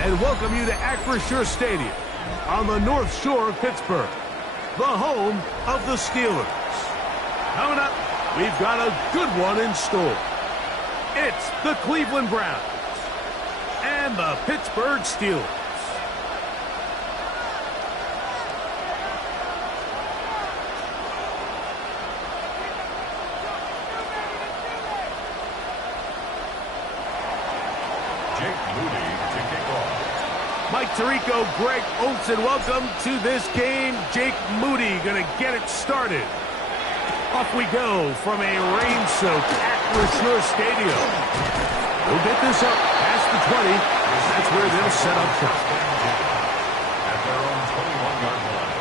and welcome you to Acrisure Stadium on the North Shore of Pittsburgh, the home of the Steelers. Coming up, we've got a good one in store. It's the Cleveland Browns and the Pittsburgh Steelers. Mike Tirico, Greg Olsen, welcome to this game. Jake Moody going to get it started. Off we go from a rain-soaked Acrisure Stadium. We'll get this up past the 20. That's where they'll set up shop. At their own 21-yard line.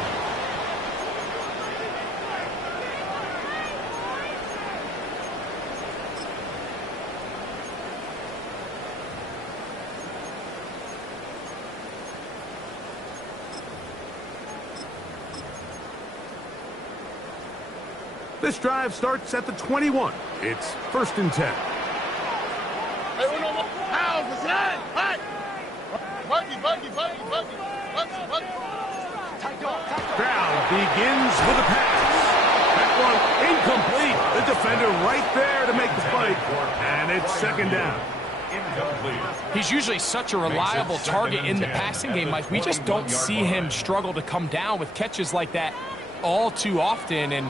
This drive starts at the 21. It's 1st and 10. Stroud begins with a pass. That one incomplete. The defender right there to make the fight. And it's 2nd down. He's usually such a reliable target in the passing game, Mike. We just don't see him struggle to come down with catches like that all too often. And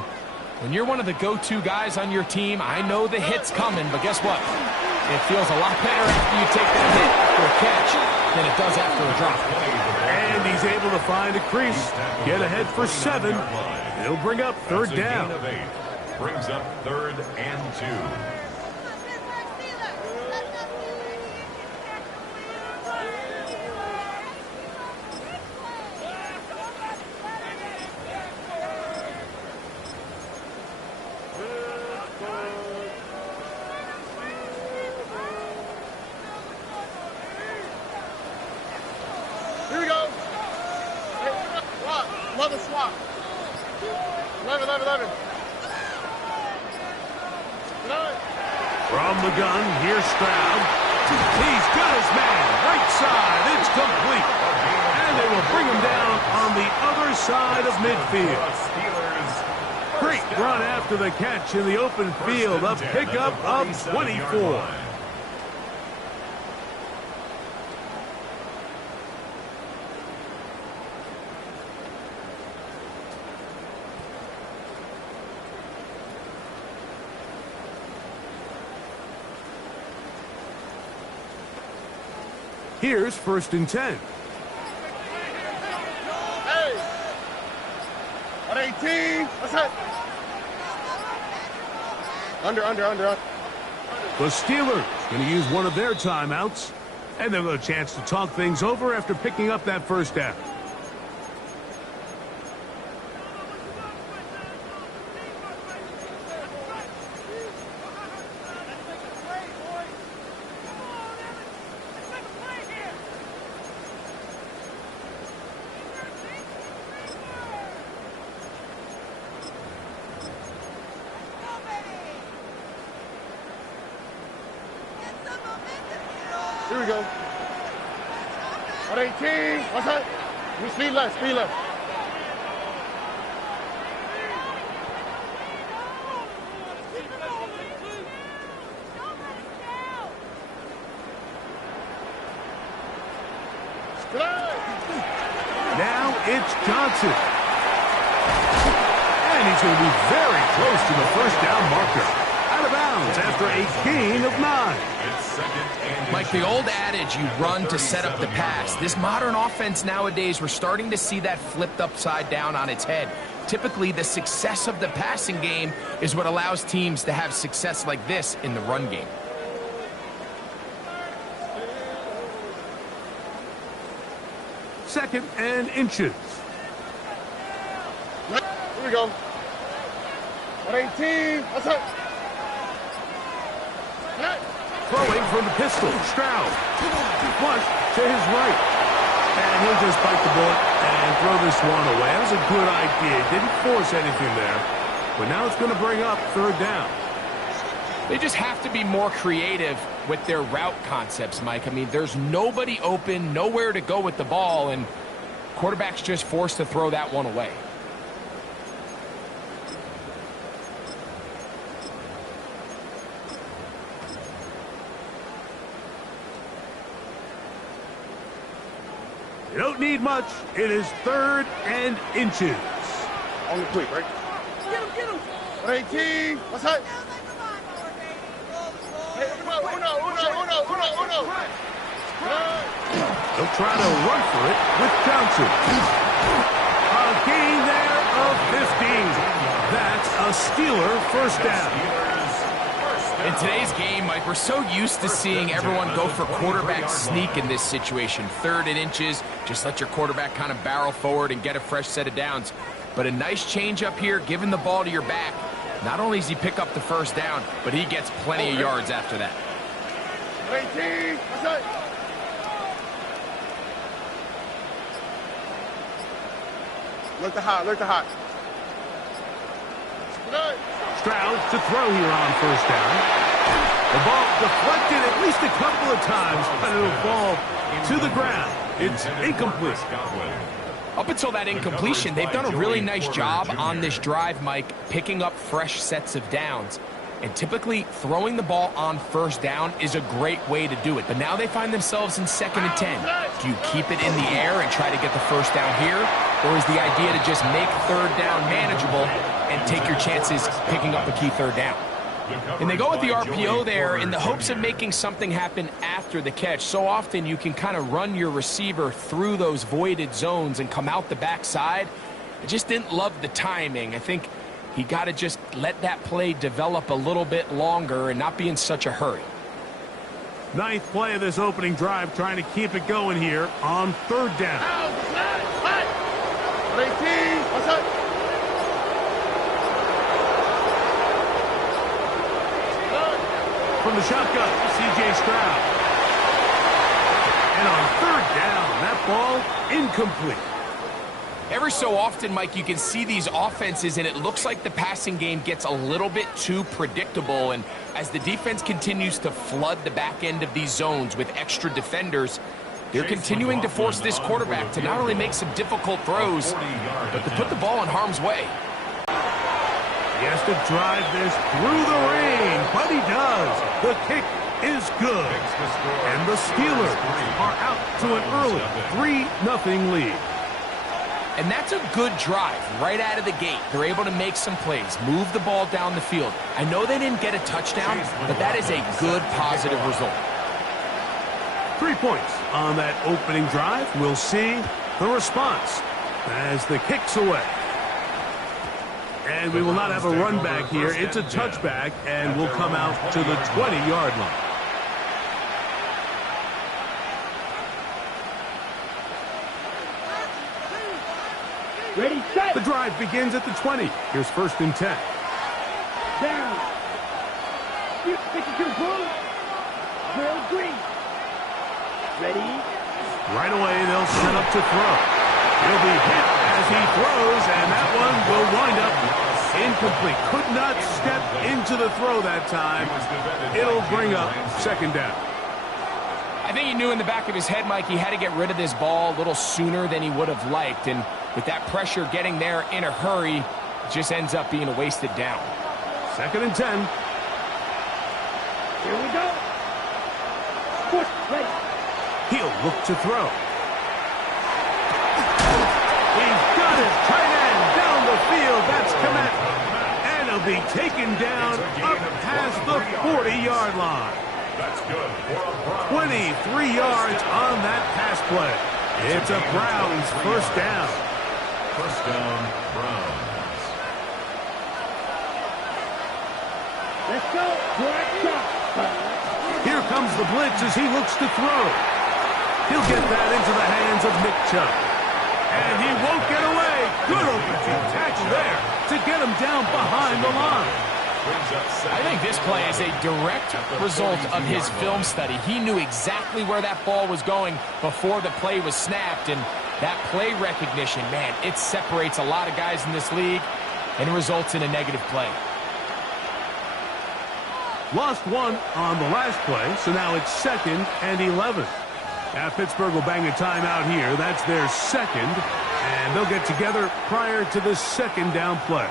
when you're one of the go-to guys on your team, I know the hit's coming, but guess what? It feels a lot better after you take that hit for a catch than it does after a drop. And he's able to find a crease, get ahead for 7. He'll bring up 3rd down. Brings up 3rd and 2. Here we go. Hey, swap. 11 swap. 11. From the gun, here's Stroud. He's got his man. Right side. It's complete. And they will bring him down on the other side of midfield. Great run after the catch in the open field. A pickup of 24. Here's 1st and 10. Hey. On 18. What's that? Under. The Steelers going to use one of their timeouts, and they'll have a chance to talk things over after picking up that 1st down. Here we go. On 18. What's that? Speed left. Now it's Johnson. And he's going to be very close to the 1st down marker. Out of bounds after a gain of 9. Mike, the old adage, you run to set up the pass. This modern offense nowadays, we're starting to see that flipped upside down on its head. Typically, the success of the passing game is what allows teams to have success like this in the run game. Second and inches. Here we go. On 18. What's up? Throwing from the pistol, Stroud. Flush to his right. And he'll just bite the bullet and throw this one away. That was a good idea. Didn't force anything there. But now it's going to bring up 3rd down. They just have to be more creative with their route concepts, Mike. I mean, there's nobody open, nowhere to go with the ball, and quarterback's just forced to throw that one away. You don't need much. It is 3rd and inches. On the quick, right? Get him. 18. What's that? Hey, uno. They'll try to run for it with Johnson. A gain there of 15. That's a Steeler first down. In today's game, Mike, we're so used to seeing everyone go for quarterback sneak in this situation. 3rd and inches, just let your quarterback kind of barrel forward and get a fresh set of downs. But a nice change up here, giving the ball to your back. Not only does he pick up the first down, but he gets plenty of yards after that. 18. What's that? Look the hot. Stroud to throw here on first down. The ball deflected at least a couple of times, but it'll fall to the ground. It's incomplete. Up until that incompletion, they've done a really nice job on this drive, Mike, picking up fresh sets of downs. And typically, throwing the ball on first down is a great way to do it. But now they find themselves in 2nd and 10. Do you keep it in the air and try to get the first down here? Or is the idea to just make 3rd down manageable and take your chances picking up a key 3rd down? And they go with the RPO there in the hopes of making something happen after the catch. So often you can kind of run your receiver through those voided zones and come out the backside. I just didn't love the timing. I think he got to just let that play develop a little bit longer and not be in such a hurry. 9th play of this opening drive, trying to keep it going here on 3rd down. 18. What's that? From the shotgun, C.J. Stroud. And on 3rd down, that ball incomplete. Every so often, Mike, you can see these offenses, and it looks like the passing game gets a little bit too predictable. And as the defense continues to flood the back end of these zones with extra defenders, they're continuing to force this quarterback to not only make some difficult throws, but to put the ball in harm's way. He has to drive this through the rain, but he does. The kick is good. And the Steelers are out to an early 3-0 lead. And that's a good drive right out of the gate. They're able to make some plays, move the ball down the field. I know they didn't get a touchdown, but that is a good, positive result. 3 points on that opening drive. We'll see the response as the kick's away. And we will not have a run back here. It's a touchback, and we'll come out to the 20-yard line. Ready, set. The drive begins at the 20. Here's 1st and 10. Down. 52 full. Drill green. Ready. Right away, they'll set up to throw. He'll be hit as he throws, and that one will wind up incomplete. Could not step into the throw that time. It'll bring up 2nd down. I think he knew in the back of his head, Mike, he had to get rid of this ball a little sooner than he would have liked. And with that pressure getting there in a hurry, it just ends up being a wasted down. 2nd and 10. Here we go. Push, ready. He'll look to throw. He's got his tight end down the field. That's Komet. And he'll be taken down up past the 40-yard line. That's good. 23 yards on that pass play. It's a Browns first down. First down, Browns. Let's go. Here comes the blitz as he looks to throw. He'll get that into the hands of Nick Chubb. And he won't get away. Good open tackle there to get him down behind the line. I think this play is a direct result of his film study. He knew exactly where that ball was going before the play was snapped, and that play recognition, man, it separates a lot of guys in this league and results in a negative play. Lost one on the last play, so now it's 2nd and 11. Now Pittsburgh will bang a timeout here. That's their second, and they'll get together prior to the second down play.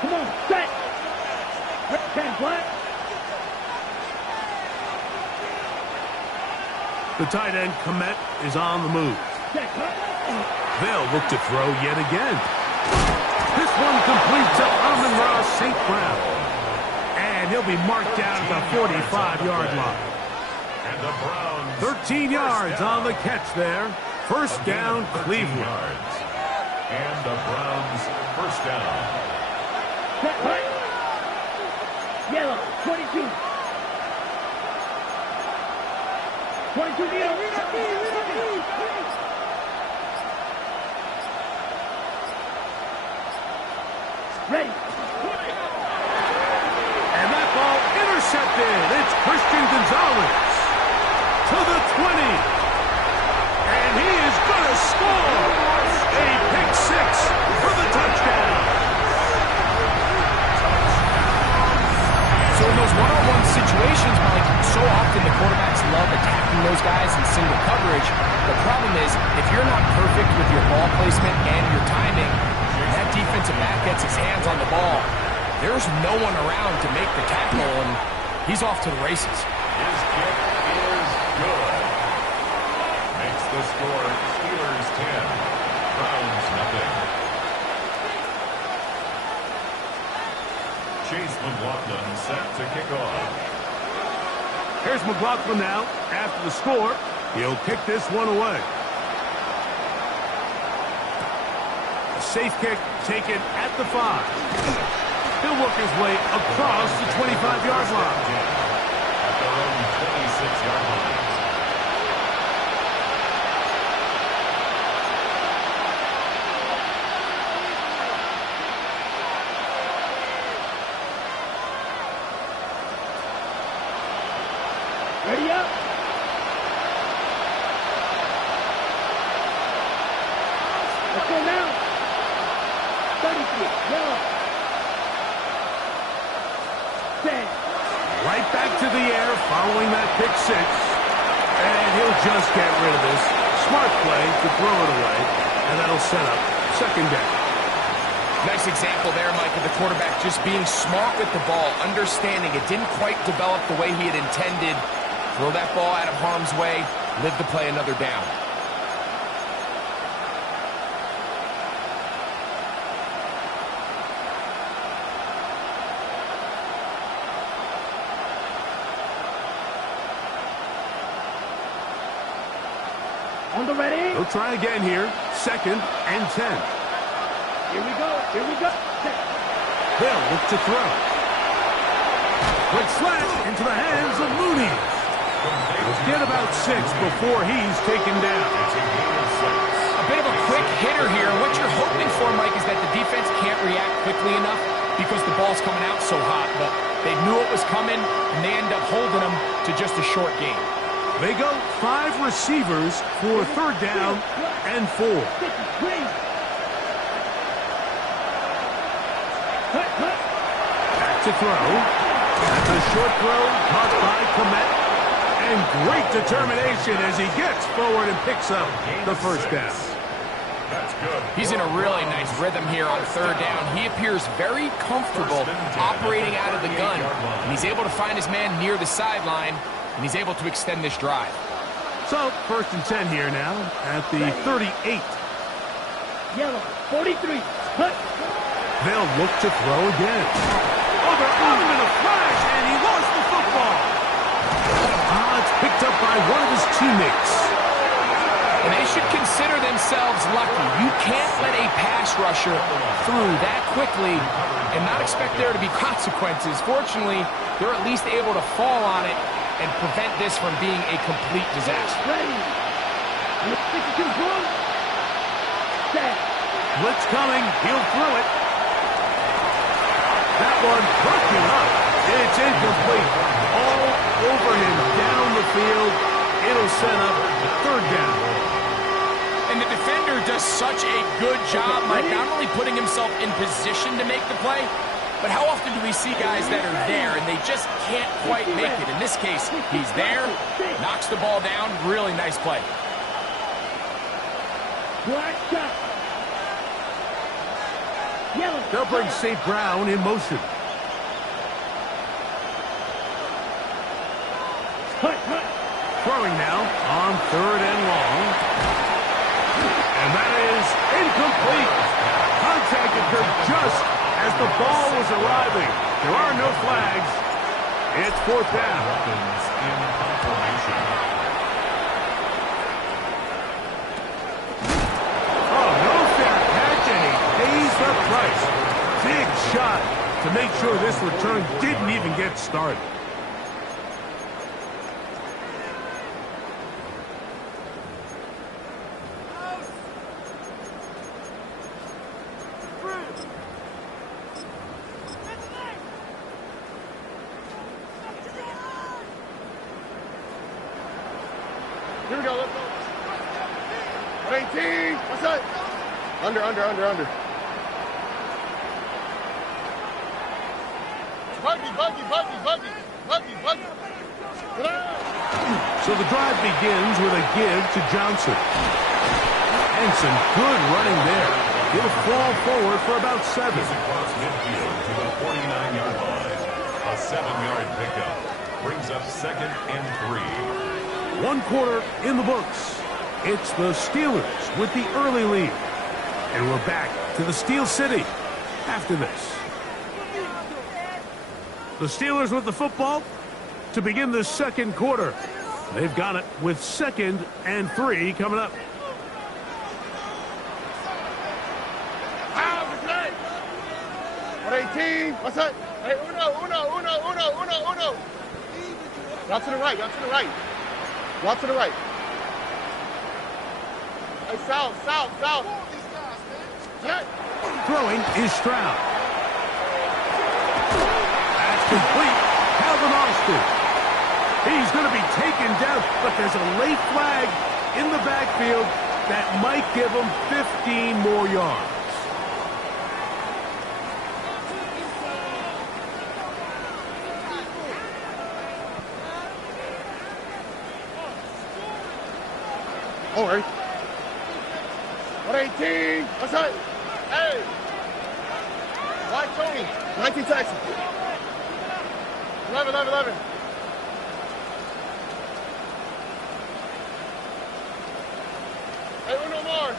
Come on, set. The tight end, Komet, is on the move. They'll look to throw yet again. This one complete to Amon-Ra St. Brown. And he'll be marked down at the 45-yard line. And the Browns 13 yards on the catch there. First down, Cleveland. And the Browns first down. Yellow, 22. 22 yellow. Ready. And that ball intercepted. It's Christian Gonzalez to the 20. And he is going to score. A pick six for the touchdown. So in those one-on-one situations, Mike, so often the quarterbacks love attacking those guys in single coverage. The problem is, if you're not perfect with your ball placement and your timing, that defensive back gets his hands on the ball, there's no one around to make the tackle, and he's off to the races. His kick is good. Makes the score Steelers 10, Browns nothing. Chase McLaughlin set to kick off. Here's McLaughlin now. After the score, he'll kick this one away. A safe kick taken at the 5. He'll work his way across the 25-yard line. At their own 26-yard line. Ready up. Let's go now. 33. Yellow. 10. Right back to the air following that pick six. And he'll just get rid of this. Smart play to throw it away. And that'll set up second down. Nice example there, Mike, of the quarterback just being smart with the ball, understanding it didn't quite develop the way he had intended. Throw that ball out of harm's way, live to play another down. On the ready. He'll try again here. 2nd and 10. Here we go. Here we go. They'll look to throw. Quick slant into the hands of Mooney. He'll get about 6 before he's taken down. A bit of a quick hitter here. What you're hoping for, Mike, is that the defense can't react quickly enough because the ball's coming out so hot. But they knew it was coming, and they end up holding them to just a short game. They go 5 receivers for 3rd down and 4. Back to throw. That's a short throw caught by Komet. And great determination as he gets forward and picks up the first down. That's good. He's in a really nice rhythm here on 3rd down. He appears very comfortable operating out of the gun. And he's able to find his man near the sideline, and he's able to extend this drive. So, 1st and 10 here now at the 38. Yellow, 43. Hut. They'll look to throw again. Oh, they're on him in a flash, and he lost the football. It's picked up by one of his teammates. And they should consider themselves lucky. You can't let a pass rusher through that quickly and not expect there to be consequences. Fortunately, they're at least able to fall on it and prevent this from being a complete disaster. Blitz coming. He'll throw it. That one broken up. It's incomplete. All over him down the field. It'll set up third down. And the defender does such a good job, Mike, not only putting himself in position to make the play, but how often do we see guys that are there and they just can't quite make it? In this case, he's there, knocks the ball down. Really nice play. They'll bring St. Brown in motion. Throwing now on third and long. And that is incomplete. Contact occurred just as the ball was arriving. There are no flags. It's fourth down. Oh, no fair catch, and he pays the price. Big shot to make sure this return didn't even get started. Here we go, let's go. 18, what's that? Under. Buggy. So the drive begins with a give to Johnson. And some good running there. He'll fall forward for about 7. Across midfield to the 49-yard line. A 7-yard pickup brings up 2nd and 3. 1 quarter in the books. It's the Steelers with the early lead. And we're back to the Steel City after this. The Steelers with the football to begin the second quarter. They've got it with 2nd and 3 coming up. What 18? What's that? Hey, uno. Out to the right. Out to the right. Hey, south. Yeah. Throwing is Stroud. That's complete. Calvin Austin. He's going to be taken down, but there's a late flag in the backfield that might give him 15 more yards. All right. 118. What's that? Hey. White Tony. 19 Texas. 11. Hey, uno more.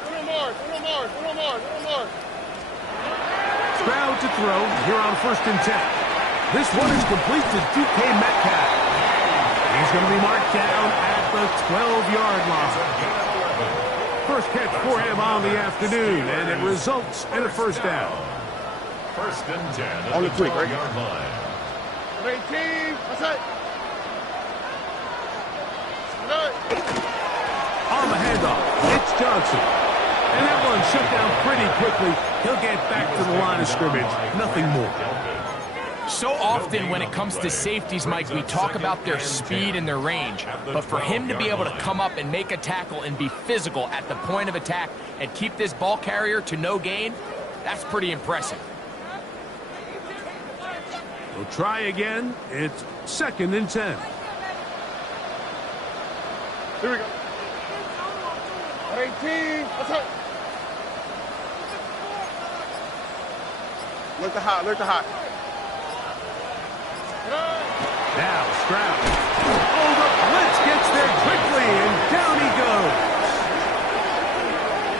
Stroud to throw here on 1st and 10. This one is complete to DK Metcalf. He's going to be marked down at the 12-yard line. First catch for him on the afternoon, and it results in a first down. 1st and 10 On the at tweak, right? 12-yard line. 18. What's that? On the handoff, it's Johnson. And that one shut down pretty quickly. He'll get back to the line of scrimmage. Nothing more. So often when it comes to safeties, Mike, we talk about their speed and their range. But for him to be able to come up and make a tackle and be physical at the point of attack and keep this ball carrier to no gain, that's pretty impressive. We'll try again. It's 2nd and 10. Here we go. 18. What's up? Look the hot. Now Stroud. Oh, the blitz gets there quickly, and down he goes.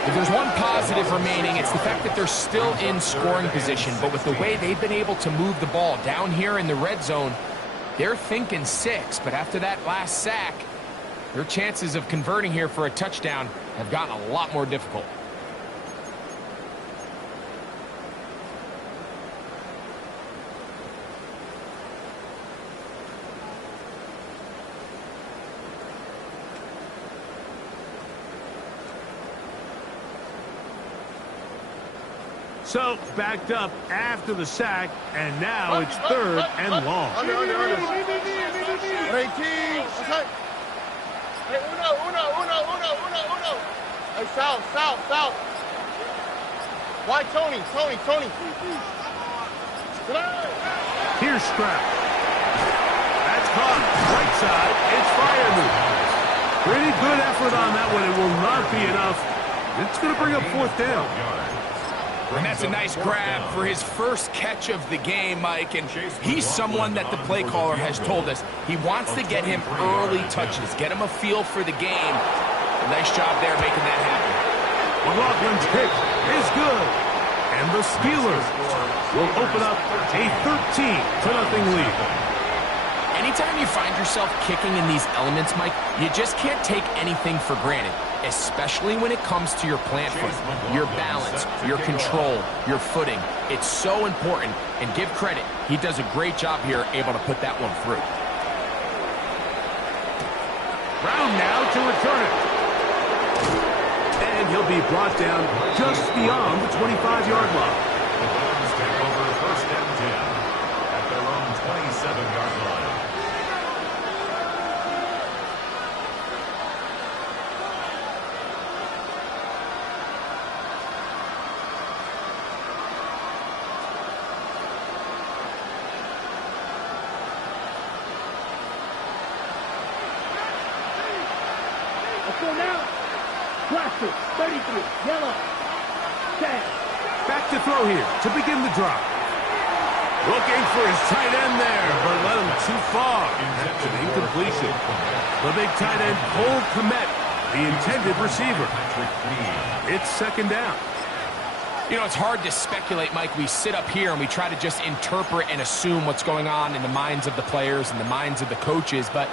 If there's one positive remaining, it's the fact that they're still in scoring position. But with the way they've been able to move the ball down here in the red zone, they're thinking 6. But after that last sack, Their chances of converting here for a touchdown have gotten a lot more difficult. So, backed up after the sack, and now it's third and long. Under. 18. Okay. Hey, uno. Hey, south. Why, Tony? Here's Stroud. That's caught. Right side. It's fire move. Pretty good effort on that one. It will not be enough. It's going to bring up fourth down. And that's a nice grab for his first catch of the game, Mike. And he's someone that the play caller has told us he wants to get him early touches, get him a feel for the game. A nice job there making that happen. McLaughlin's kick is good. And the Steelers will open up a 13-0 lead. Anytime you find yourself kicking in these elements, Mike, you just can't take anything for granted, especially when it comes to your plant foot, your balance, your control, your footing. It's so important, and give credit. He does a great job here able to put that one through. Brown now to return it. And he'll be brought down just beyond the 25-yard line. The Browns take over first and 10 at their own 27-yard line. Let's go now. Blaster, 33, yellow. 10. Back to throw here to begin the drive. Looking for his tight end there, but let him too far. That's an incompletion. The big tight end, Cole Kmet, the intended receiver. It's second down. You know, it's hard to speculate, Mike. We sit up here and we try to just interpret and assume what's going on in the minds of the players and the minds of the coaches, but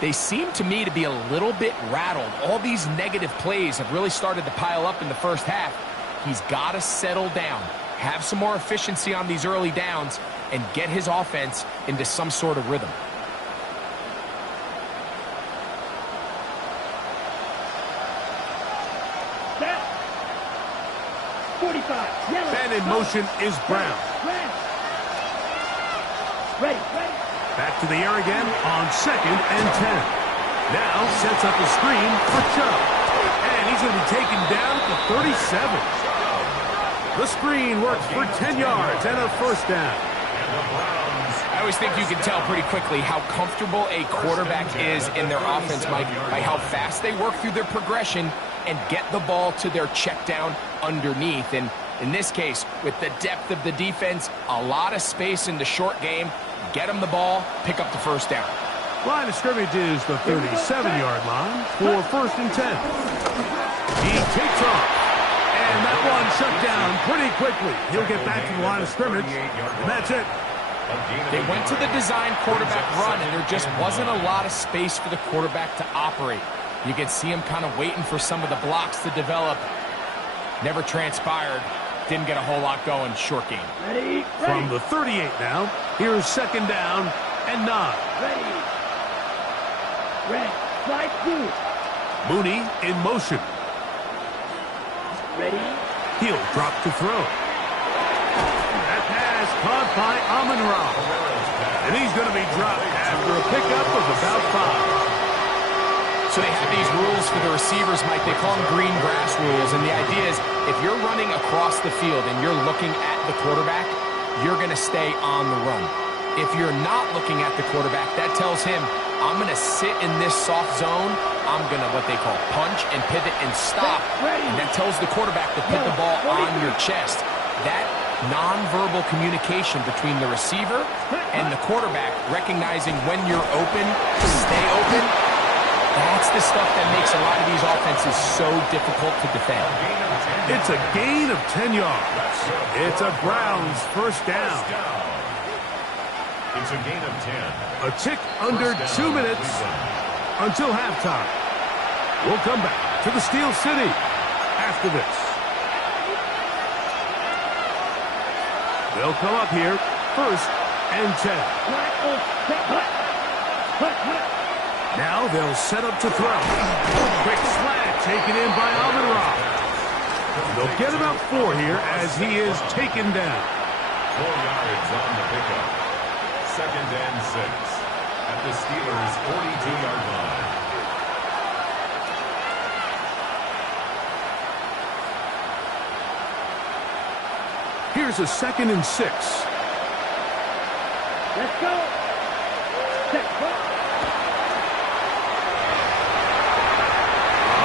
they seem to me to be a little bit rattled. All these negative plays have really started to pile up in the first half. He's got to settle down, have some more efficiency on these early downs, and get his offense into some sort of rhythm. Set. 45, yellow. And in motion is Brown. Ready. Back to the air again on second and 10. Now sets up a screen for Chubb. And he's going to be taken down to 37. The screen works for 10 yards and a first down. I always think you can tell pretty quickly how comfortable a quarterback is in their offense, Mike, by how fast they work through their progression and get the ball to their check down underneath. And in this case, with the depth of the defense, a lot of space in the short game, get them the ball, pick up the first down. Line of scrimmage is the 37-yard line for first and 10. He takes off. And that one shut down pretty quickly. He'll get back to the line of scrimmage, and that's it. They went to the design quarterback run, and there just wasn't a lot of space for the quarterback to operate. You can see him kind of waiting for some of the blocks to develop. Never transpired. Didn't get a whole lot going. Short game. Ready. From the 38 now, here's second down and 9. Ready. Red. Slide two. Mooney in motion. Ready. He'll drop to throw. That pass caught by Amon-Ra. And he's going to be dropped after a pickup of about 5. So they have these rules for the receivers, Mike. They call them green grass rules. And the idea is if you're running across the field and you're looking at the quarterback, you're going to stay on the run. If you're not looking at the quarterback, that tells him, I'm going to sit in this soft zone. I'm going to, what they call, punch and pivot and stop. And that tells the quarterback to put the ball on your chest. That nonverbal communication between the receiver and the quarterback, recognizing when you're open, stay open, that's the stuff that makes a lot of these offenses so difficult to defend. It's a gain of 10 yards. It's a Browns first down. It's a gain of 10. A tick under 2 minutes. until halftime. We'll come back to the Steel City after this. They'll come up here, 1st and 10. Now they'll set up to throw. Quick slant taken in by Alvarado. They'll get about 4 here as he is taken down. 4 yards on the pickup. 2nd and 6 at the Steelers' 42-yard line. Here's a 2nd and 6. Let's go.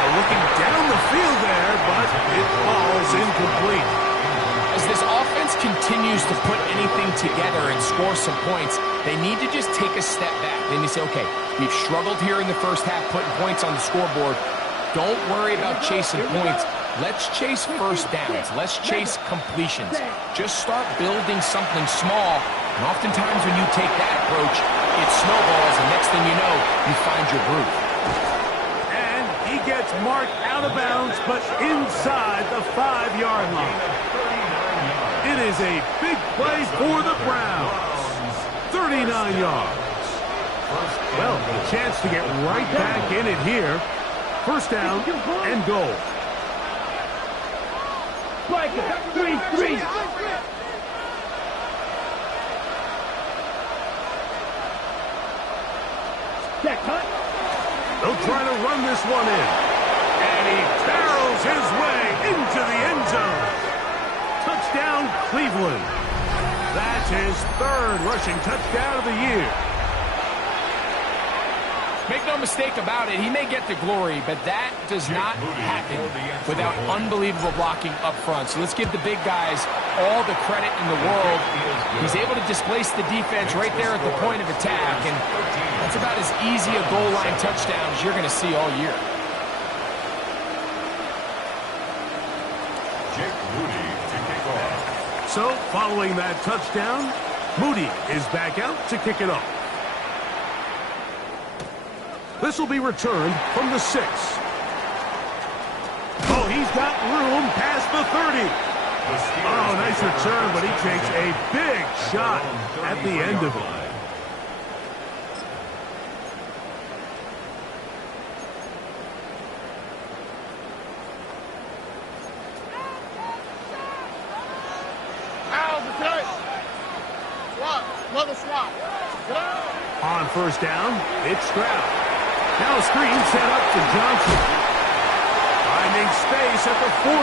Looking down the field there, but it falls incomplete. As this offense continues to put anything together and score some points, they need to just take a step back. Then they say, okay, we've struggled here in the first half putting points on the scoreboard. Don't worry about chasing points. Let's chase first downs. Let's chase completions. Just start building something small. And oftentimes when you take that approach, it snowballs, and next thing you know, you find your groove. And he gets marked out of bounds, but inside the 5-yard line. It is a big play for the Browns. 39 yards. Well, a chance to get right back in it here. 1st down and goal. Striker, 3-3. Check, Hunt. They'll try to run this one in. And he barrels his way into the end zone. Touchdown, Cleveland. That's his 3rd rushing touchdown of the year. Make no mistake about it, he may get the glory, but that does not happen without unbelievable blocking up front. So let's give the big guys all the credit in the world. He's able to displace the defense right there at the point of attack, and that's about as easy a goal line touchdown as you're going to see all year. So, following that touchdown, Moody is back out to kick it off. This will be returned from the 6. Oh, he's got room past the 30. Oh, nice return, but he takes a big shot at the end of it. On 1st down, it's Stroud. Now a screen set up to Johnson. Finding space at the 40.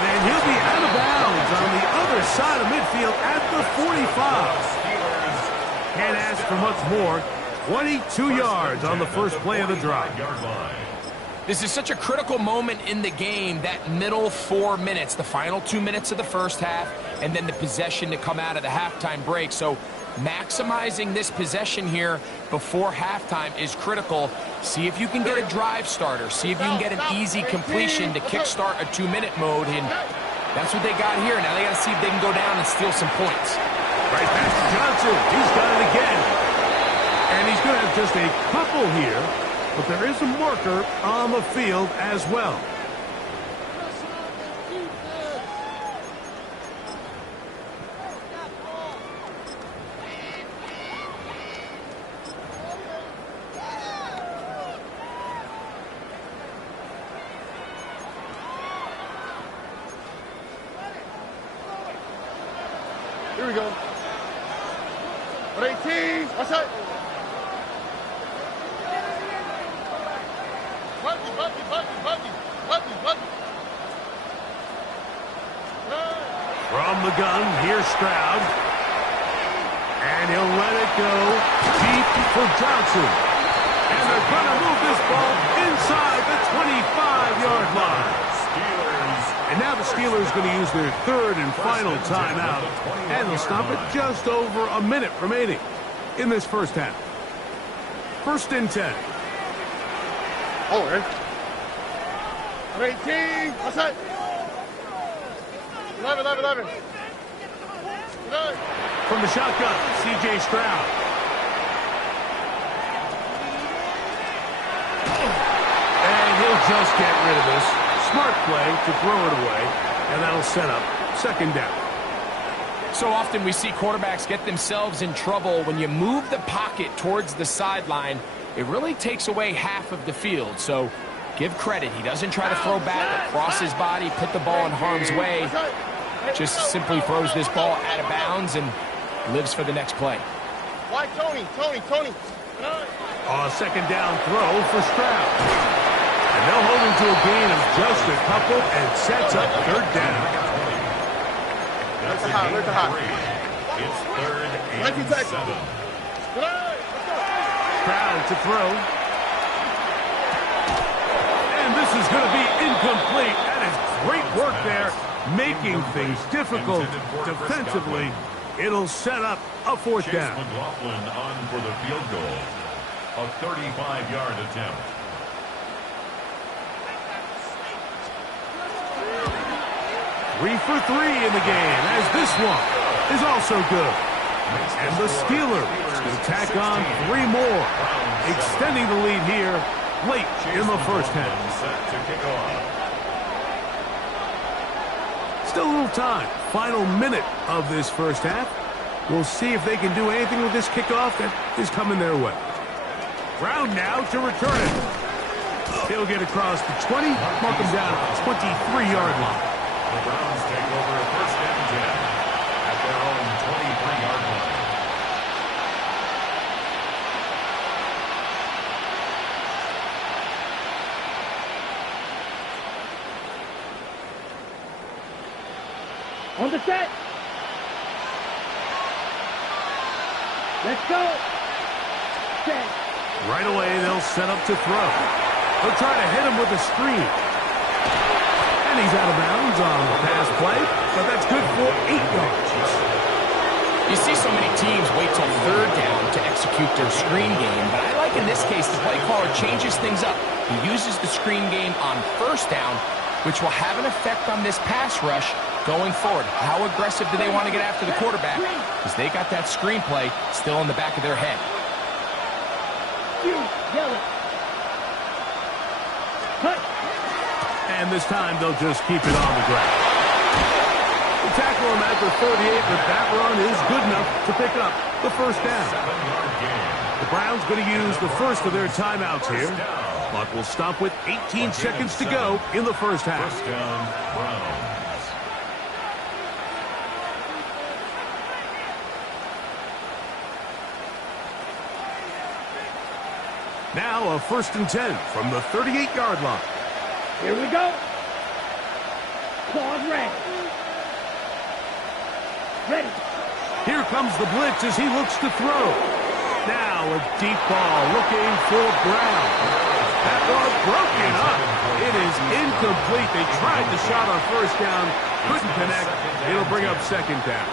And he'll be out of bounds on the other side of midfield at the 45. Can't ask for much more. 22 yards on the first play of the drive. This is such a critical moment in the game, that middle 4 minutes, the final 2 minutes of the first half, and then the possession to come out of the halftime break. So maximizing this possession here before halftime is critical. See if you can get a drive starter. See if you can get an easy completion to kickstart a 2-minute mode. And that's what they got here. Now they got to see if they can go down and steal some points. Right back to Johnson. He's done it again. And he's going to have just a couple here, but there is a marker on the field as well. Here we go. 18. What's that? Buggy. From the gun, here's Stroud. And he'll let it go deep for Johnson. And they're going to move this ball inside the 25-yard line. And now the Steelers going to use their 3rd and final timeout. And they'll stop at just over a minute remaining in this first half. 1st and 10. Oh, right. 18. What's that? 11. From the shotgun, C.J. Stroud. They'll just get rid of this. Smart play to throw it away, and that'll set up second down. So often we see quarterbacks get themselves in trouble when you move the pocket towards the sideline. It really takes away half of the field. So give credit. He doesn't try to throw back across his body, put the ball in harm's way. Just simply throws this ball out of bounds and lives for the next play. Why, Tony? Second down throw for Stroud. And they'll hold him to a gain of just a couple and sets up third down. That's a gain of 3. It's third and 7. Stroud to throw. And this is going to be incomplete. That is great work there, making things difficult defensively. It'll set up a fourth down. McLaughlin on for the field goal. A 35-yard attempt. Three for three in the game, as this one is also good. And the Steelers will tack on 3 more, extending the lead here late in the first half. Set to kick off. Still a little time. Final minute of this first half. We'll see if they can do anything with this kickoff that is coming their way. Brown now to return it. He'll get across the 20, mark him down at the 23-yard line. The Browns take over a first and 10 at their own 23-yard line. On the set. Let's go. Set. Right away, they'll set up to throw. They'll try to hit him with a screen. And he's out of bounds on the pass play, but that's good for 8 yards. You see so many teams wait till third down to execute their screen game, but I like in this case the play caller changes things up. He uses the screen game on first down, which will have an effect on this pass rush going forward. How aggressive do they want to get after the quarterback? Because they got that screen play still in the back of their head. And this time they'll just keep it on the ground. They tackle him at the 38, but that run is good enough to pick up the first down. 7-yard gain. The Browns going to use the first of their timeouts here. Clock will stop with 18 seconds to go in the first half. First down, Browns. Now a first and 10 from the 38-yard line. Here we go. Claws ready. Ready. Here comes the blitz as he looks to throw. Now a deep ball looking for Brown. That ball broken up. It is incomplete. They tried the shot on first down. Couldn't connect. It'll bring up second down.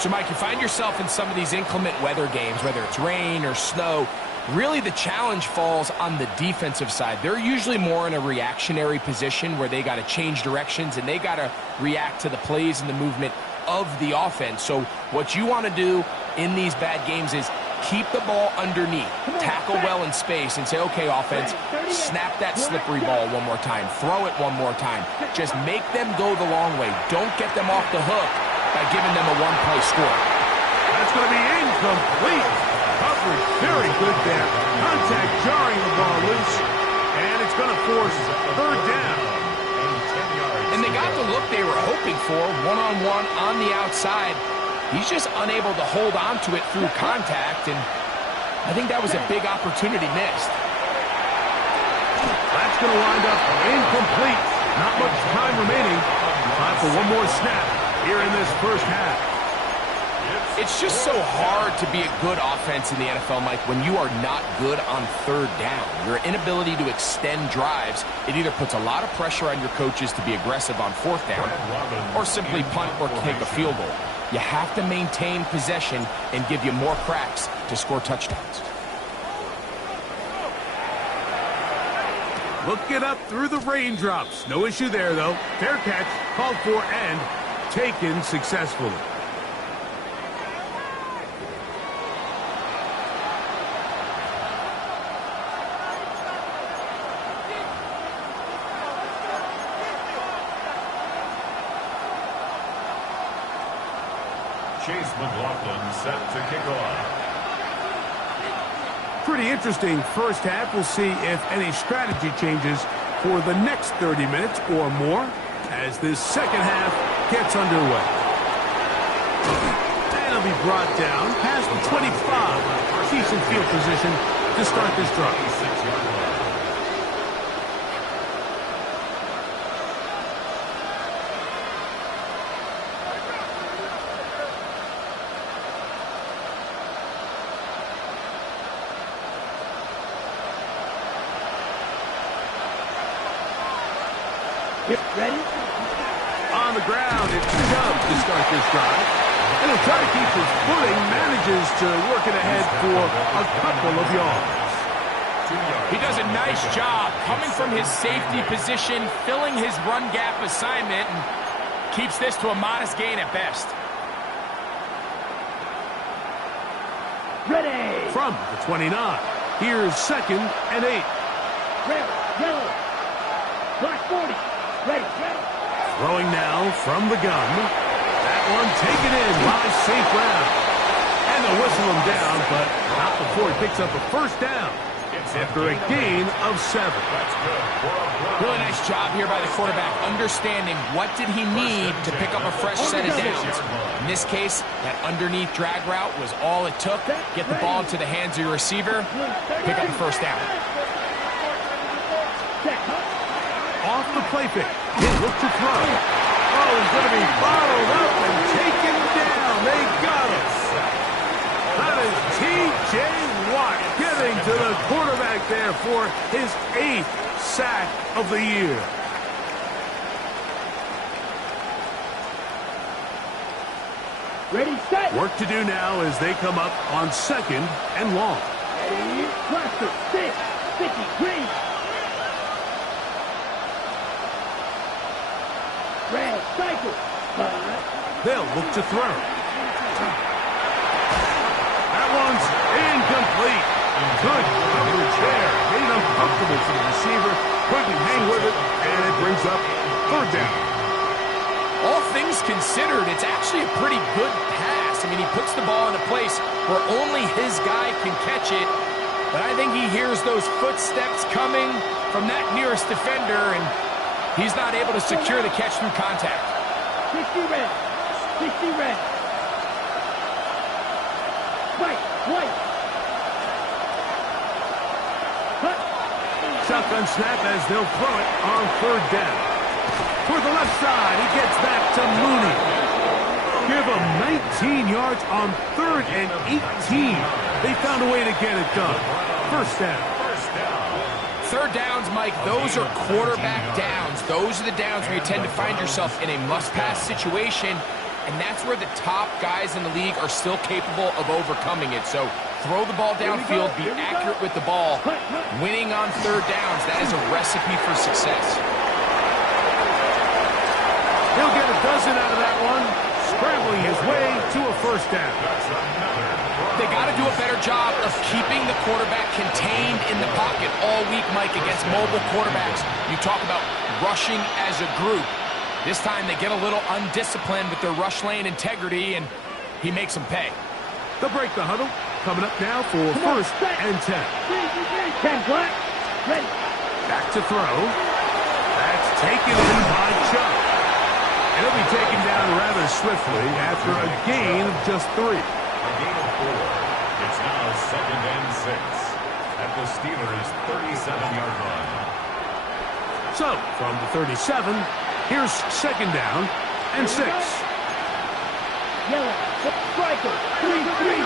So, Mike, you find yourself in some of these inclement weather games, whether it's rain or snow. Really, the challenge falls on the defensive side. They're usually more in a reactionary position where they got to change directions and they got to react to the plays and the movement of the offense. So what you want to do in these bad games is keep the ball underneath, tackle well in space, and say, okay, offense, snap that slippery ball one more time, throw it one more time. Just make them go the long way. Don't get them off the hook by giving them a one-play score. That's going to be incomplete. Coverage very good there. Contact jarring the ball loose. And it's going to force third down. And they got the look they were hoping for, one-on-one on the outside. He's just unable to hold on to it through contact, and I think that was a big opportunity missed. That's going to wind up incomplete. Not much time remaining. Time for one more snap here in this first half. It's just so hard to be a good offense in the NFL, Mike, when you are not good on third down. Your inability to extend drives, it either puts a lot of pressure on your coaches to be aggressive on fourth down or simply punt or kick a field goal. You have to maintain possession and give you more cracks to score touchdowns. Look it up through the raindrops. No issue there, though. Fair catch, called for, and taken successfully. Chase McLaughlin set to kick off. Pretty interesting first half. We'll see if any strategy changes for the next 30 minutes or more as this second half gets underway. And it'll be brought down past the 25. Decent field position to start this drive. Get ready. On the ground, it's Chubb to start this drive. And he'll try to keep his footing, manages to work it ahead for a couple of yards. He does a nice job coming from his safety position, filling his run gap assignment, and keeps this to a modest gain at best. Ready. From the 29, here's 2nd and 8. Red, yellow. Black 40. Ready, ready. Throwing now from the gun. That one taken in by St. Brown. And they'll whistle him down, but not before he picks up a first down after a gain of 7. Really nice job here by the quarterback, understanding what did he need to pick up a fresh set of downs. In this case, that underneath drag route was all it took. Get the ball into the hands of your receiver, pick up the first down. Off the play fake. He'll look to throw. Oh, he's going to be bottled up and taken down. They got him. That is T.J. Watt getting to the quarterback there for his 8th sack of the year. Ready, set. Work to do now as they come up on 2nd and long. Ready, cluster, 6, 50, green. Red, cycle. They'll look to throw. That one's incomplete. Good coverage there. Made it uncomfortable for the receiver. Couldn't hang with it, and it brings up 3rd down. All things considered, it's actually a pretty good pass. I mean, he puts the ball in a place where only his guy can catch it. But I think he hears those footsteps coming from that nearest defender, and he's not able to secure the catch through contact. 60 red. 60 red. White, white. Cut. Shotgun snap as they'll throw it on 3rd down. For the left side, he gets that to Mooney. Give him 19 yards on 3rd and 18. They found a way to get it done. First down. 3rd downs, Mike, those are quarterback downs. Those are the downs where you tend to find yourself in a must-pass situation, and that's where the top guys in the league are still capable of overcoming it. So throw the ball downfield, be accurate with the ball. Winning on 3rd downs, that is a recipe for success. He'll get a dozen out of that one, scrambling his way to a first down. They got to do a better job of keeping the quarterback contained in the pocket all week, Mike, against mobile quarterbacks. You talk about rushing as a group. This time they get a little undisciplined with their rush lane integrity, and he makes them pay. They'll break the huddle. Coming up now for 1st and 10. 10 black. Ready. Back to throw. That's taken in by Chubb. And he'll be taken down rather swiftly after a gain of just 3. A gain of 4. It's now 2nd and 6 at the Steelers' 37-yard line. So, from the 37, here's 2nd down and 6. Yellow. Striker. 3-3.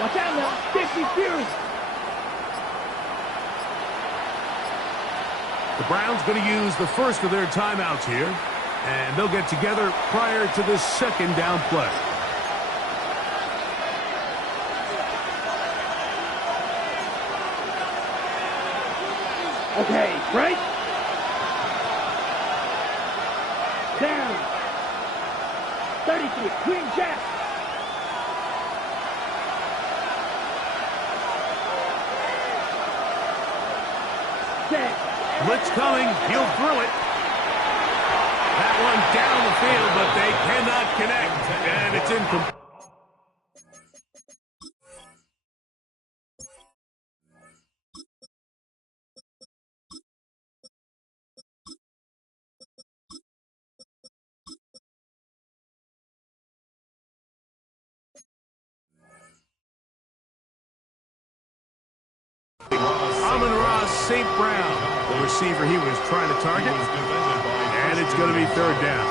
Watch out now. 50 Fury. The Browns going to use the first of their timeouts here, and they'll get together prior to this 2nd down play. Okay, right. Down. 33. Green Jack. Set. Blitz coming. He'll throw it. That one down the field, but they cannot connect. And it's incomplete. Amon-Ra St. Brown, the receiver he was trying to target. And it's going to be third down.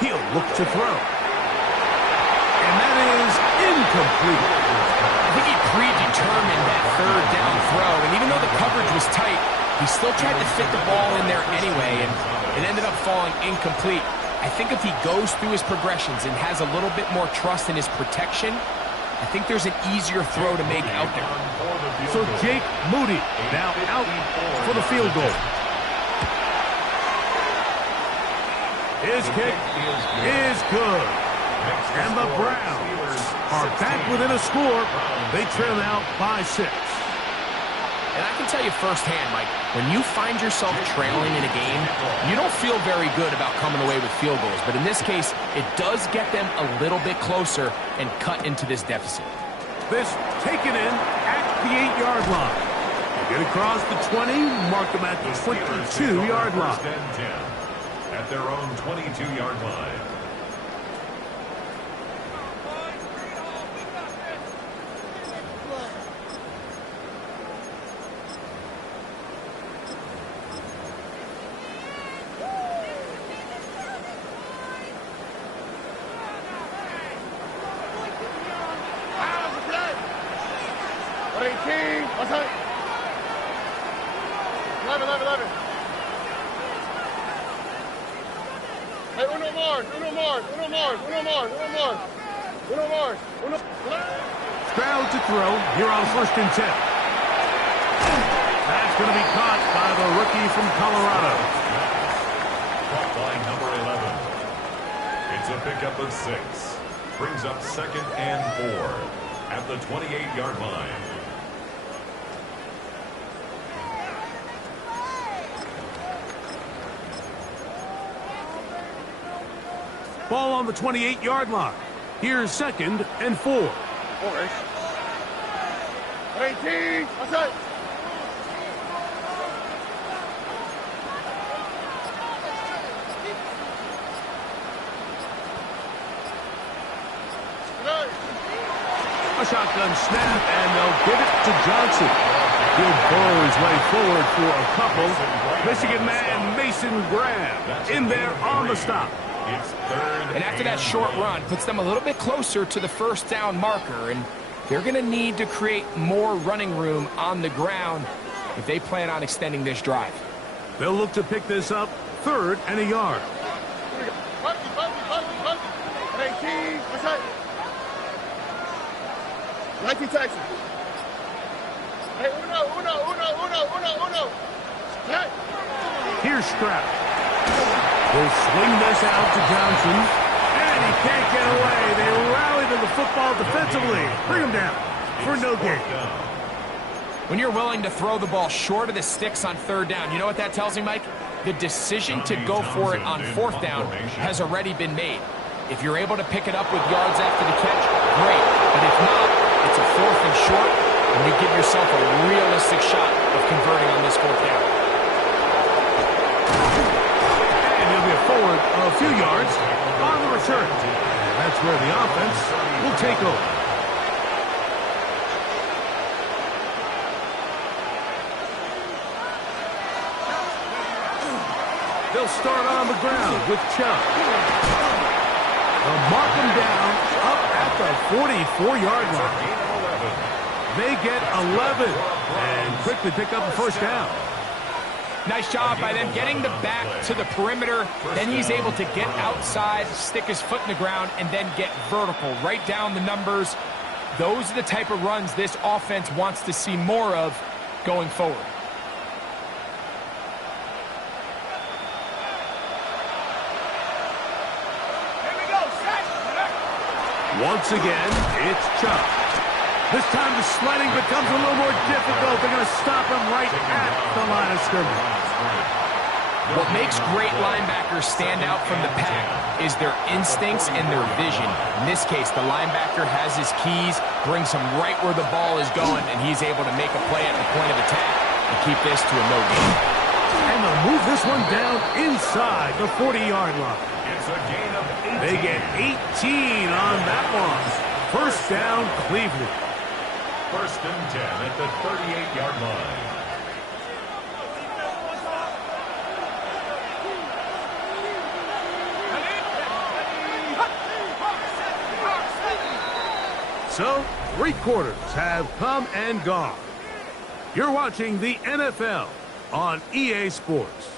He'll look to throw. And that is incomplete. I think he predetermined that third down throw, and even though the coverage was tight, he still tried to fit the ball in there anyway, and it ended up falling incomplete. I think if he goes through his progressions and has a little bit more trust in his protection, I think there's an easier throw to make out there. So Jake Moody now out for the field goal. His kick is good. And the Browns are back within a score. They trail out by 6. And I can tell you firsthand, Mike, when you find yourself trailing in a game, you don't feel very good about coming away with field goals. But in this case, it does get them a little bit closer and cut into this deficit. This taken in at the 8-yard line. They get across the 20, mark them at the 22-yard line. At their own 22-yard line. Stroud to throw here on 1st and 10. That's going to be caught by the rookie from Colorado. Caught by number 11. It's a pickup of 6. Brings up 2nd and 4 at the 28-yard line. Ball on the 28-yard line. Here's 2nd and 4. 18. What's that? A shotgun snap, and they'll give it to Johnson. He'll burrow his way forward for a couple. Michigan man Mason Graham in there on the stop. And after that short run, puts them a little bit closer to the 1st down marker, and they're going to need to create more running room on the ground if they plan on extending this drive. They'll look to pick this up 3rd and a yard. 18. What's that? 19 Texas. Hey, uno. Hey. Here's Stroud. He'll swing this out to Johnson. And he can't get away. They rally to the football defensively. Bring him down for no gain. When you're willing to throw the ball short of the sticks on 3rd down, you know what that tells me, Mike? The decision to go for it on 4th down has already been made. If you're able to pick it up with yards after the catch, great. But if not, it's a 4th and short, and you give yourself a realistic shot of converting on this 4th down. And he'll be forward a few yards on the return. And that's where the offense will take over. They'll start on the ground with Chubb. They'll mark him down up at the 44-yard line. They get 11 and quickly pick up a 1st down. Nice job by them getting the back to the perimeter. Then he's able to get outside, stick his foot in the ground, and then get vertical. Right down the numbers. Those are the type of runs this offense wants to see more of going forward. Once again, it's Chubb. This time the sledding becomes a little more difficult. They're going to stop him right at the line of scrimmage. What makes great linebackers stand out from the pack is their instincts and their vision. In this case, the linebacker has his keys, brings him right where the ball is going, and he's able to make a play at the point of attack and keep this to a no gain. And they'll move this one down inside the 40-yard line. It's a gain of 18. They get 18 on that one. First down, Cleveland. First and 10 at the 38-yard line. So, 3 quarters have come and gone. You're watching the NFL on EA Sports.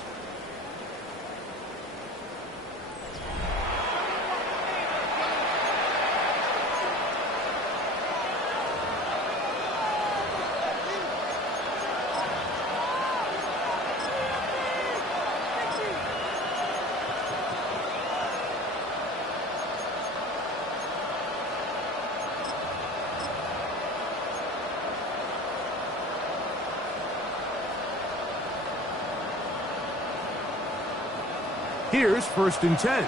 Here's first and 10.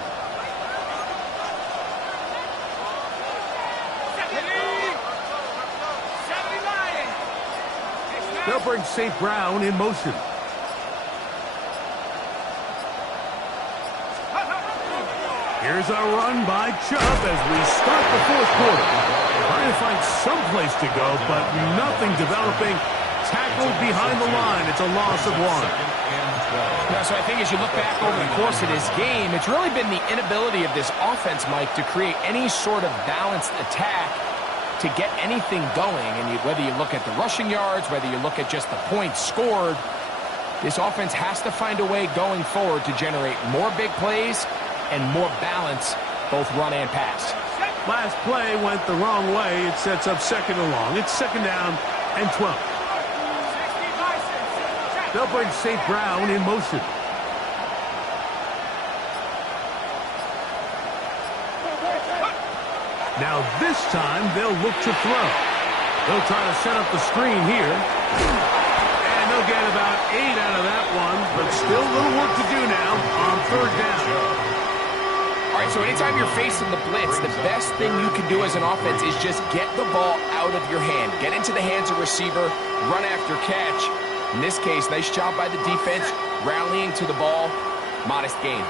They'll bring St. Brown in motion. Here's a run by Chubb as we start the fourth quarter. Trying to find some place to go, but nothing developing. Tackled behind the line. It's a loss of 1. Yeah, so I think as you look back over the course of this game, it's really been the inability of this offense, Mike, to create any sort of balanced attack to get anything going. And whether you look at the rushing yards, whether you look at just the points scored, this offense has to find a way going forward to generate more big plays and more balance, both run and pass. Last play went the wrong way. It sets up second and long. It's second down and 12. They'll bring St. Brown in motion. Now this time they'll look to throw. They'll try to set up the screen here. And they'll get about 8 out of that one, but still a little work to do now on third down. All right, so anytime you're facing the blitz, the best thing you can do as an offense is just get the ball out of your hand. Get into the hands of receiver, run after catch. In this case, nice job by the defense, rallying to the ball. Modest gain.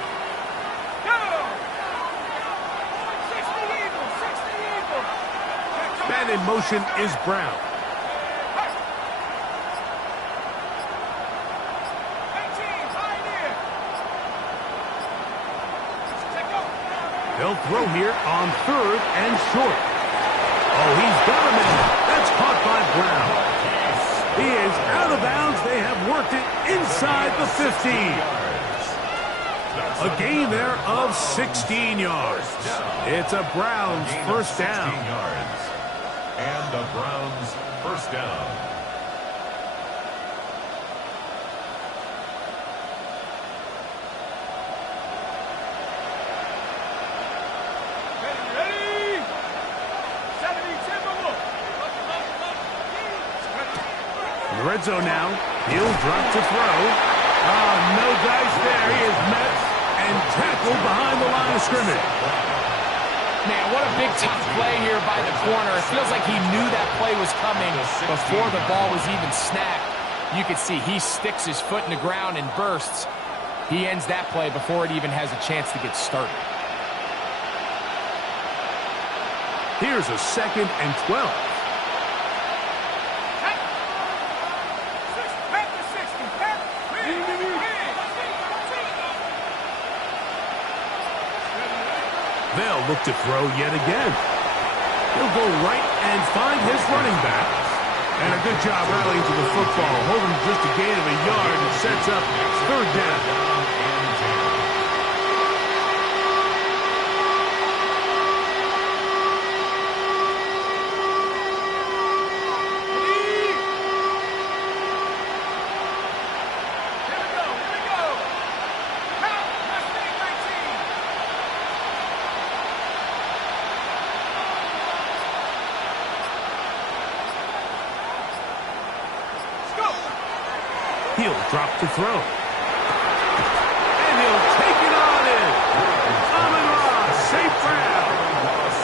Man in motion is Brown. They'll throw here on third and short. Oh, he's got a man. That's caught by Brown. He is out of bounds. They have worked it inside the 15. A gain there of 16 yards. It's a Browns first down. And a Browns first down. Red zone now. He'll drop to throw. Oh, no dice there. He is met and tackled behind the line of scrimmage. Man, what a big tough play here by the corner. It feels like he knew that play was coming before the ball was even snapped. You can see he sticks his foot in the ground and bursts. He ends that play before it even has a chance to get started. Here's a second and 12. They'll look to throw yet again. He'll go right and find his running back. And a good job rallying to the football. Holding just a gain of a yard and sets up third down. He'll drop to throw. And he'll take it on in. Amon-Ra, safe grab.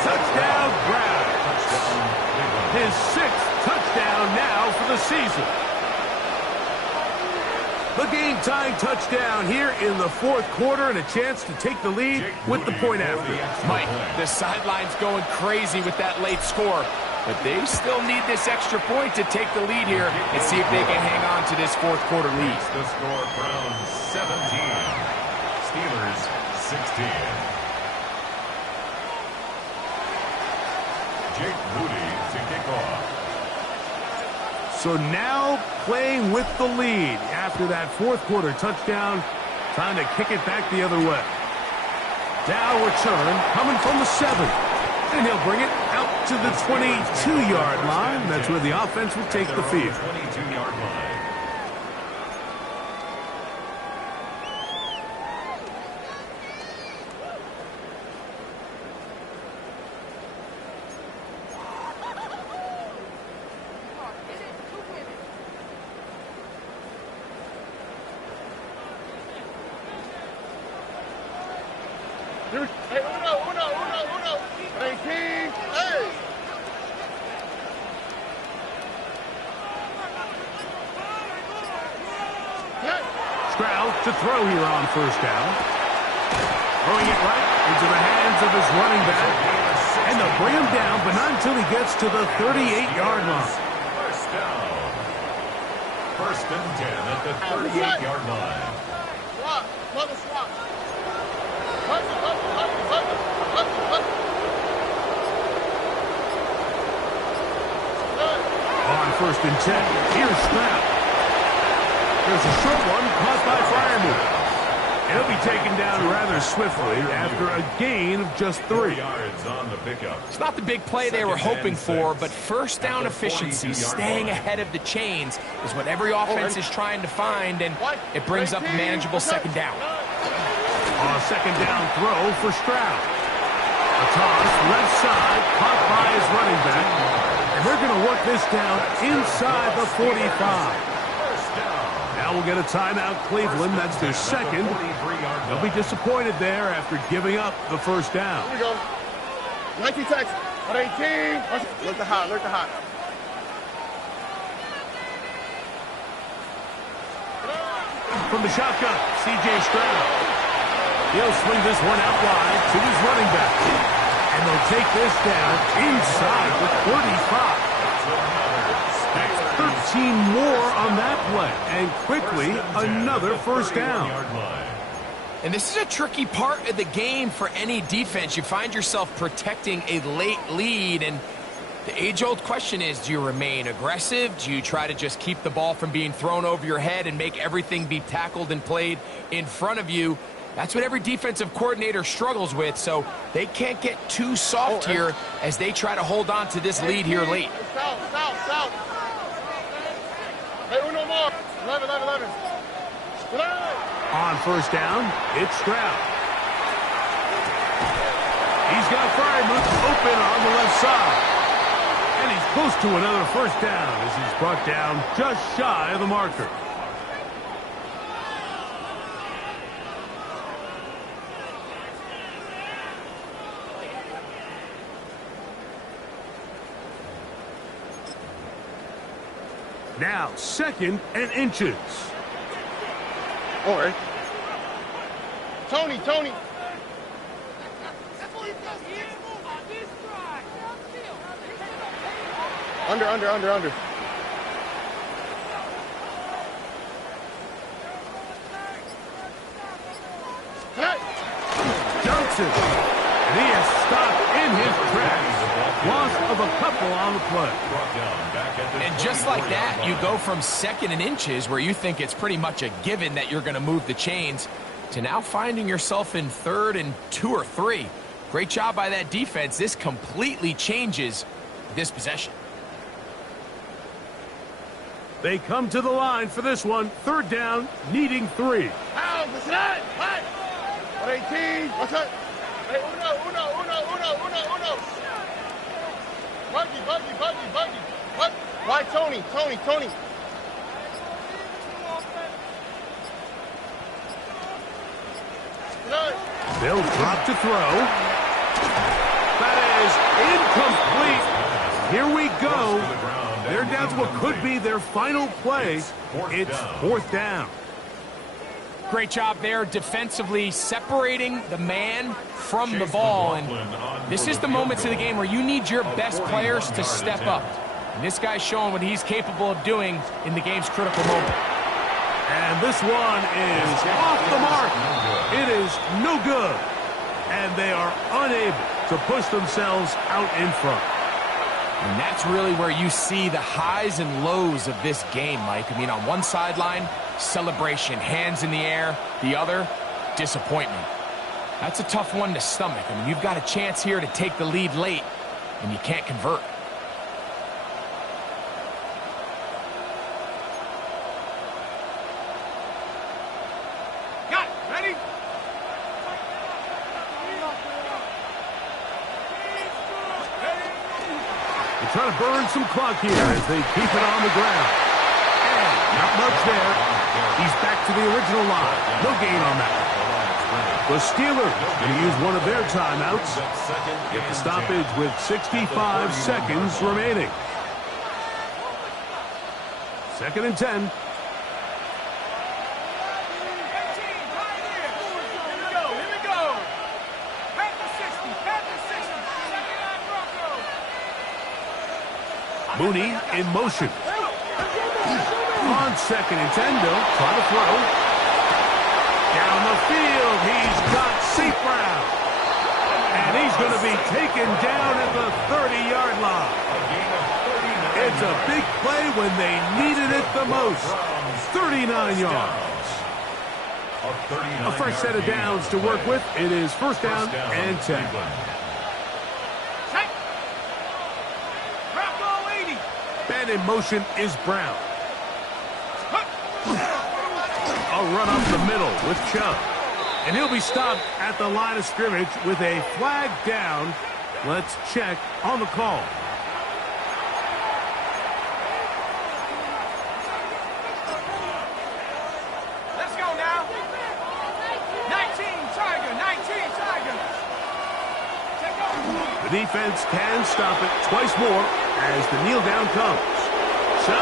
Touchdown grab. His 6th touchdown now for the season. The game-tying touchdown here in the 4th quarter and a chance to take the lead with the point after. Mike, the sideline's going crazy with that late score, but they still need this extra point to take the lead here and see if they can hang on to this 4th quarter lead. The score, Browns 17, Steelers 16. Jake Moody to kick off. So now playing with the lead after that 4th quarter touchdown. Time to kick it back the other way. Dow return coming from the 7. And he'll bring it out to the 22-yard line. That's where the offense will take the field. 22-yard line. Hey, uno. 18, hey. Stroud to throw here on 1st down. Throwing it right into the hands of his running back. And they'll bring him down, but not until he gets to the 38-yard line. 1st down. 1st and 10 at the 38-yard line. Swap. Mother swap. On 1st and 10, here's Stroud. There's a short one caught by Freiermuth. He'll be taken down rather swiftly after a gain of just 3. Yards on the pickup. It's not the big play they were hoping for, but 1st down efficiency, staying ahead of the chains, is what every offense is trying to find, and it brings up a manageable 2nd down. On a 2nd down throw for Stroud. A toss left side caught by his running back. And they're going to work this down inside the 45. Now we'll get a timeout, Cleveland. That's their 2nd. They'll be disappointed there after giving up the 1st down. Here we go. 19 text. 18. Look the hot. From the shotgun, C.J. Stroud. He'll swing this one out wide to his running back. And they'll take this down inside the 35. That's 13 more on that play. And quickly, another 1st down. And this is a tricky part of the game for any defense. You find yourself protecting a late lead, and the age-old question is, do you remain aggressive? Do you try to just keep the ball from being thrown over your head and make everything be tackled and played in front of you? That's what every defensive coordinator struggles with, so they can't get too soft here as they try to hold on to this lead here late. South. Hey, uno more. 11. On 1st down, it's Stroud. He's got Freiermuth open on the left side. And he's close to another 1st down as he's brought down just shy of the marker. Now, 2nd and inches. All right. Tony. Under. Johnson. And he is stopped in his tracks. Loss of a couple on the play. And just like that, you go from 2nd and inches, where you think it's pretty much a given that you're going to move the chains, to now finding yourself in 3rd and 2 or 3. Great job by that defense. This completely changes this possession. They come to the line for this one. 3rd down, needing 3. What's that? What? 18. What's that? Hey, uno. Buggy. What? Why Tony? They'll drop to throw. That is incomplete. Here we go. They're down to what could be their final play. It's fourth down. Great job there defensively separating the man from the ball. And this is the moments of the game where you need your best players to step up. And this guy's showing what he's capable of doing in the game's critical moment. And this one is off the mark. It is no good. And they are unable to push themselves out in front. And that's really where you see the highs and lows of this game, Mike. I mean, on one sideline, celebration, hands in the air. The other, disappointment. That's a tough one to stomach. I mean, you've got a chance here to take the lead late, and you can't convert. Got it. Ready? They're trying to burn some clock here as they keep it on the ground. And not much there. He's back to the original line. No gain on that. The Steelers going to use one of their timeouts. Get the stoppage with 65 seconds remaining. 2nd and 10. Mooney in motion. On 2nd and 10, they'll try to throw. Down the field, he's got St. Brown. And he's going to be taken down at the 30-yard line. It's a big play when they needed it the most. 39 yards. A fresh set of downs to work with. It is 1st down and 10. And in motion is Brown. A run up the middle with Chubb. And he'll be stopped at the line of scrimmage with a flag down. Let's check on the call. Let's go now. 19 Tigers. Take over. The defense can stop it twice more as the kneel down comes. So